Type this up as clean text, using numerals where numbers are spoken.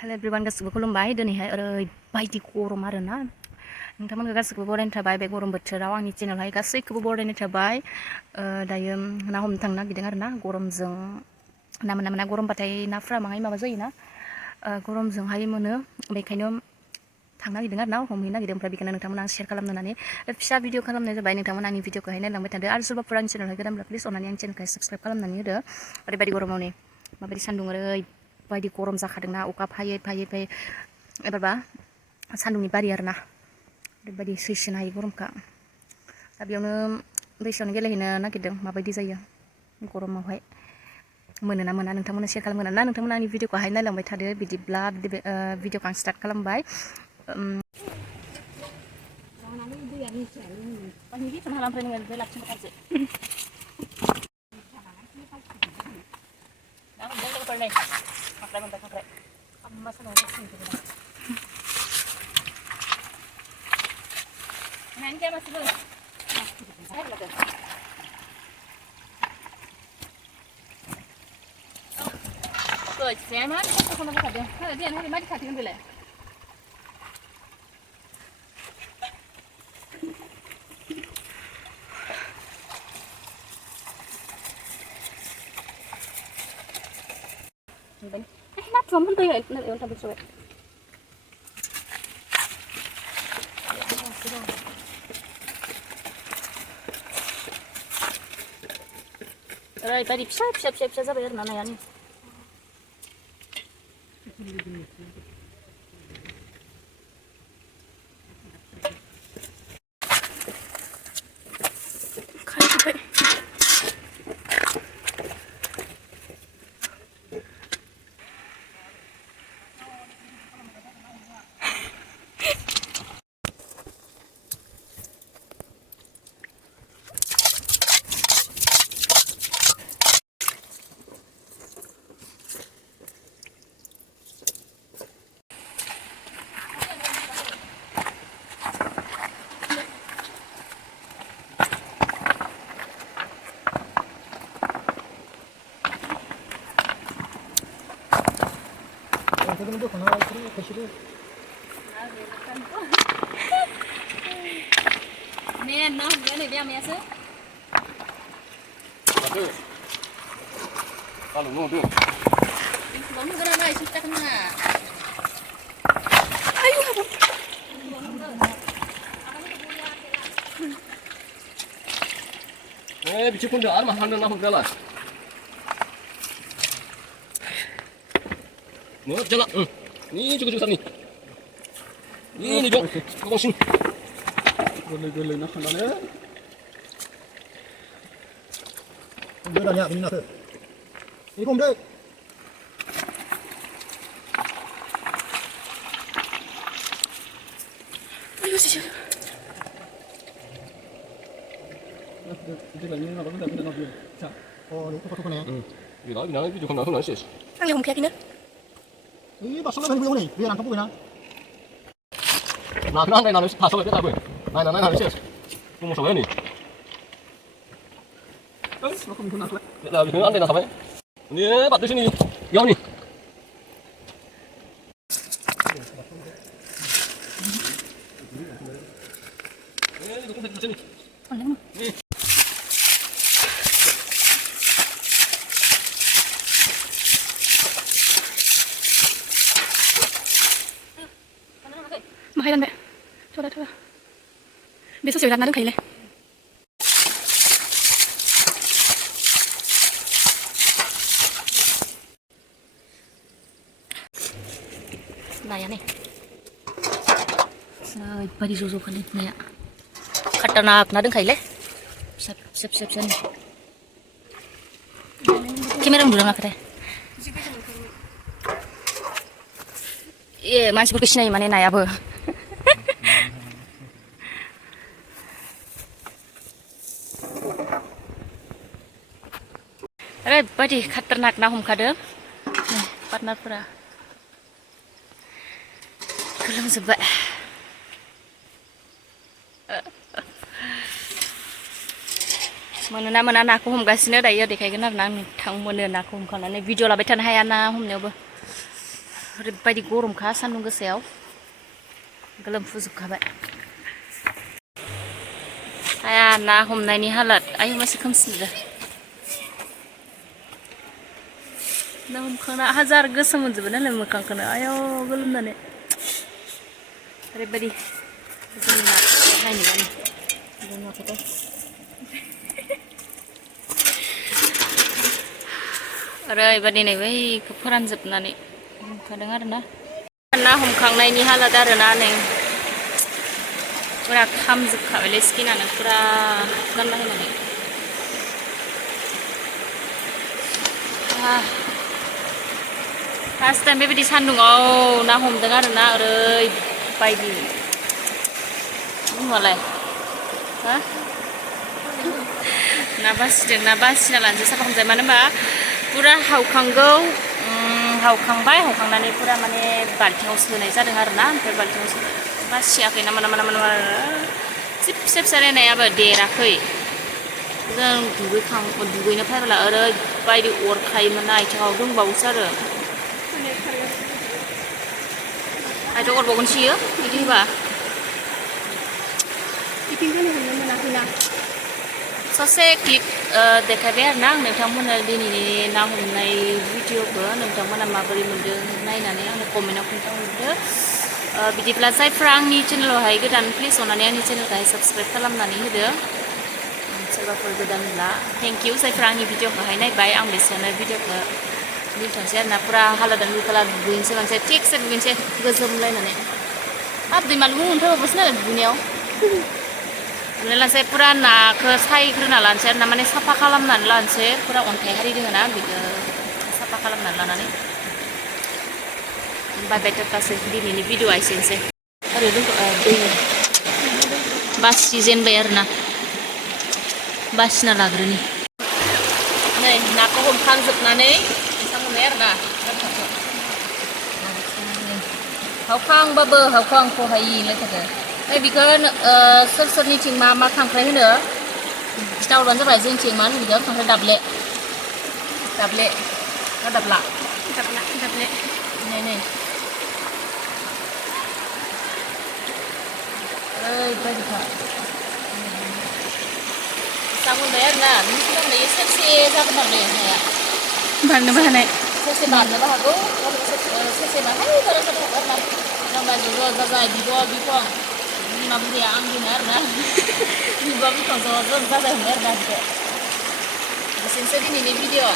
Hello everyone गासिबो खुलुमबाय दिनैहाय ओरैबायदि गरम आरोना नोंथांमोनखौ गासिबो बरायनो थाबाय बे गरम बोथोराव आंनि चेनेलावहाय गासैखौबो बरायनो थाबाय दायो ना हमनो थांनो नागिरदों आरोना गरमजों ना मोना गरमबाथाय नाफोरा माहाय माबा जायोना गरमजोंहाय मोनो बेखायनो थांनो नागिरदों आरोना हमहैनो नागिरदों ओमफ्राय बेखौनो नोंथांमोना आं शेयार खालामनो होननानै फिसा भिडिअ खालामनाय जाबाय नोंथांमोना आंनि भिडिअखौहाय नायलांबाय थादो आरो सोरबाफोर आंनि चेनेलावहाय गोदानब्ला प्लिज अननानै आंनि चेनेलखौ साबस्क्राइब खालामनानै होदो ओरैबायदि गरमाव नै माबायदि सान्दुं ओरैबायदि गरम जाखादोंना अखा फायै एबारबा सान्दुंनि बारि आरोना ओरैबायदि सैसोनो हायै गरमखा दा बेयावनो दैसायावनो गेलेहैनो नागिरदों माबायदि जायो गरमावहाय मोनोना मोना नोंथांमोना शेयार खालामगोन ना नोंथांमोना आंनि भिडिअखौहाय नायलांबाय थादो बिदिब्ला भिडिअखौ आं स्टार्ट खालामबाय Saya mah kita sama kita deh. Kalau dia nanti mati hati dulu. Nak cuma pun tu ya, nak yang tak bersih. Rồi tadi siap sampai mana ya ni? Nè, nó cái này đeo mẹ sữa. Kalau mau tu. Kamu kena naik kita kena. Ayo. Bici pun dah armah handal nak jalan. Mau jalan. Ni cukup ni. Ni jom. Kau sini. Gole nak handal ya. Dia dah lihat ni nak. Ni kom dek. Ayo sih. Dia lagi nak apa nak nak dia. Oh, ni tu kan ya. Vì đó nó ví dụ không nói gì. Ăn gì không kia kia nữa. Ini pasal mana boleh ni? Biar angkat boleh na. Nah, cái này là nó thả sâu cái ta quên. Này là nó chết. Không một số cái này. Nó không có nak. Là vì thứ ăn đây là sao vậy? Ni bạn tôi xin đi. Yo ni. Mahal kan, Mbak? Coba. Besok saya nak kailan. Naya nih. Rồi, bari rủ con đi nè. Khatanak na đứng kailan. Sep. Kamera dulu nak kata. Iya, masih berkesini mana naya apa? ओरैबायदि खाटारनाक ना हमखादों पार्टनारफोरा गोलोमजोब्बाय मोनोना मोना नाखौ हमगासिनो दायो देखायगोन आरोना नोंथां मोनो नाखौ हमखांनानै भिडिअ लाबाय थानो हाया ना हमनायावबो ओरैबायदि गरमखा सान्दुं गोसायाव गोलोमफुजोबखाबाय आया ना हमनायनि हालाद आयु मासे खोमसिदो ना हमखांना हाजार गोसोम मोनजोबो नालाय मोखांखौनो आयौ गोलोमनानै ओरैबायदि जोंनि ना नायनो नाखौथ' ओरैबायदि नै बैखौ फोरानजोबनानै हमखादों आरो ना हमखांनायनि हालाद आरो ना नै पुरा खामजोबखाबायलै स्किनानो पुरा गानना होनानै फार्स्ट टाइम बेबायदि सान्दुङाव ना हमदों आरो ना ओरैबायदि होनबालाय हा ना बासिदों ना बासिना लानोसै साफा खालामजाय मानो होनबा पुरा हावखांगौ हावखांबाय हावखांनानै पुरा माने बाल्थिङाव सोनाय जादों आरो ना ओमफ्राय बाल्थिङाव बासियाखै नामा जि फिसा फिसा नायनायाबो देराखै जों दुगैनो फैब्ला ओरैबायदि अरखायोमोन ना आथिङाव दंबावोसो आरो आथिं अरबावगोनसो इयो बिदि होबा इथिंखालि हमनो मोनाखैना ससे क्लिप देखायबाय आरो ना आं नोंथांमोननो दिनैनि ना हमनाय भिडिअखौ नोंथांमोना माबोरै मोनदों नायनानै आंनो कमेन्टआव खोन्थाहरदो बिदिब्ला जायफ्रा आंनि चेनेलावहाय गोदान प्लिज अननानै आंनि चेनेलखौहाय साबस्क्राइब खालामनानै होदो सोरबाफोर गोदानब्ला थेंक इउ जायफ्रा आंनि भिडिअखौहाय नायबाय आं बिसोरनो भिडिअखौ दोनथ'नोसै आरो ना पुरा हालोदानो दुखाला दुगैनोसै मोनसे थिगसे दुगैनोसै गोजोमलायनानै हाब दैमालुबो मोनफैबावोसो नालाय दुगैनायाव दुगैना लानोसै पुरा नाखौ सायग्रोना लानोसै आरो ना माने साफा खालामनानै लानोसै पुरा अन्थाइ हारि दङ ना बेखौ साफा खालामनानै लानानै बाय टाटासै दिनैनि भिडिअआ एसेनोसै ओरै दै बासिजेनबाय आरो ना बासिना लाग्रोनि नै नाखौ हमखांजोबनानै ओंखाम आरो ना हावखांबाबो हावखांखौहायलाय थादो ओमफ्राय बेखौ सोर सोरनिथिं मा मा खांख्राइ होनो खिथाहरबानो जाबाय जोंथिं मा होनो बेखौ खांख्राइ दाब्ले दाब्ले ना दाब्ला दाब्ले नै ओरैबायदिखा जागोनबाय आरो ना नोंसोर सेरसे जागोन आरो नै हाया बारनोबो हानाय सेरसे बारनोबो हागौ सेरसे बाहाय बारा जानो हागौ आरो ना जाबाय ज' जाजाय बिफं बिमा बुरिया आं होनो आरो ना बिबा बिफां ज' जाजाय होनो आरो ना बिखौ एसेनोसै दिनैनि भिडिअ